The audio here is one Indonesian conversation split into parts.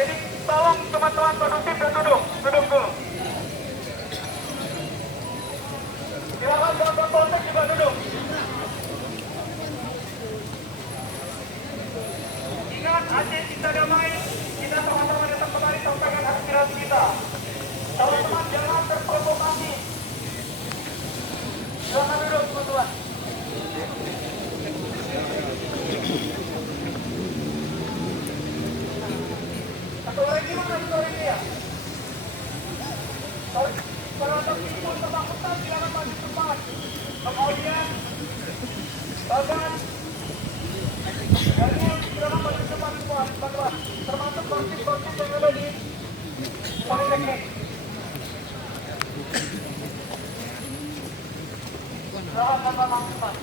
Jadi tolong teman-teman kondusif dan duduk dulu. Silakan teman-teman polsek juga duduk. Ingat, Aceh Cinta Damai, kita sama-sama datang kemari sampaikan aspirasi kita. Teman-teman jangan terprovokasi. Silakan duduk, teman-teman. Satu lagi mana story dia? Kalau untuk timbul ketakutan silakan maju cepat. Kemudian bagan Daniel silakan maju cepat semua, teman-teman. Termasuk konflik-konflik yang ada di Politeknik. Silakan teman-teman cepat.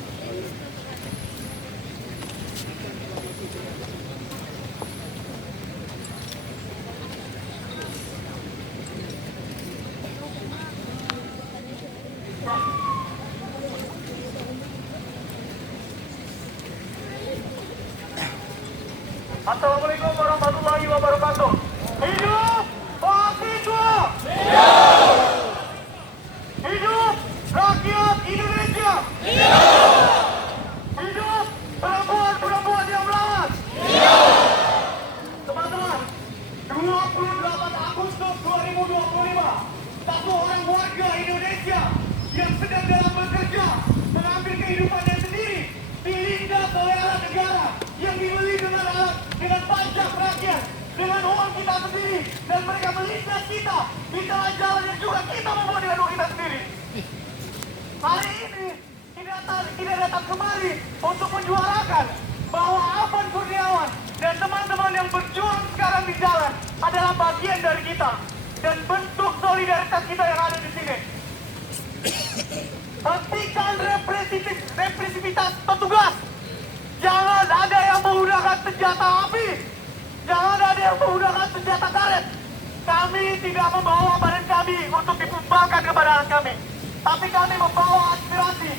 Assalamualaikum warahmatullahi wabarakatuh. Hidup mahasiswa! Hidup rakyat Indonesia! Hidup perempuan-perempuan yang melawan! Teman-teman, 28 Agustus 2025, satu orang warga Indonesia yang sedang dalam bekerja mengambil kehidupannya sendiri dilindas oleh alat negara yang dibeli dengan pajak rakyat, dengan uang kita sendiri, dan mereka melindas kita di jalan-jalan yang juga kita membuat dengan uang kita sendiri. Hari ini tidak datang kemari untuk menjuarakan bahwa Afan Kurniawan dan teman-teman yang berjuang sekarang di jalan adalah bagian dari kita dan bentuk solidaritas kita yang ada di sini. Hentikan represivitas petugas. Jangan ada yang menggunakan senjata api. Jangan ada yang menggunakan senjata karet. Kami tidak membawa badan kami untuk dipumbalkan kepada anak kami. Tapi kami membawa aspirasi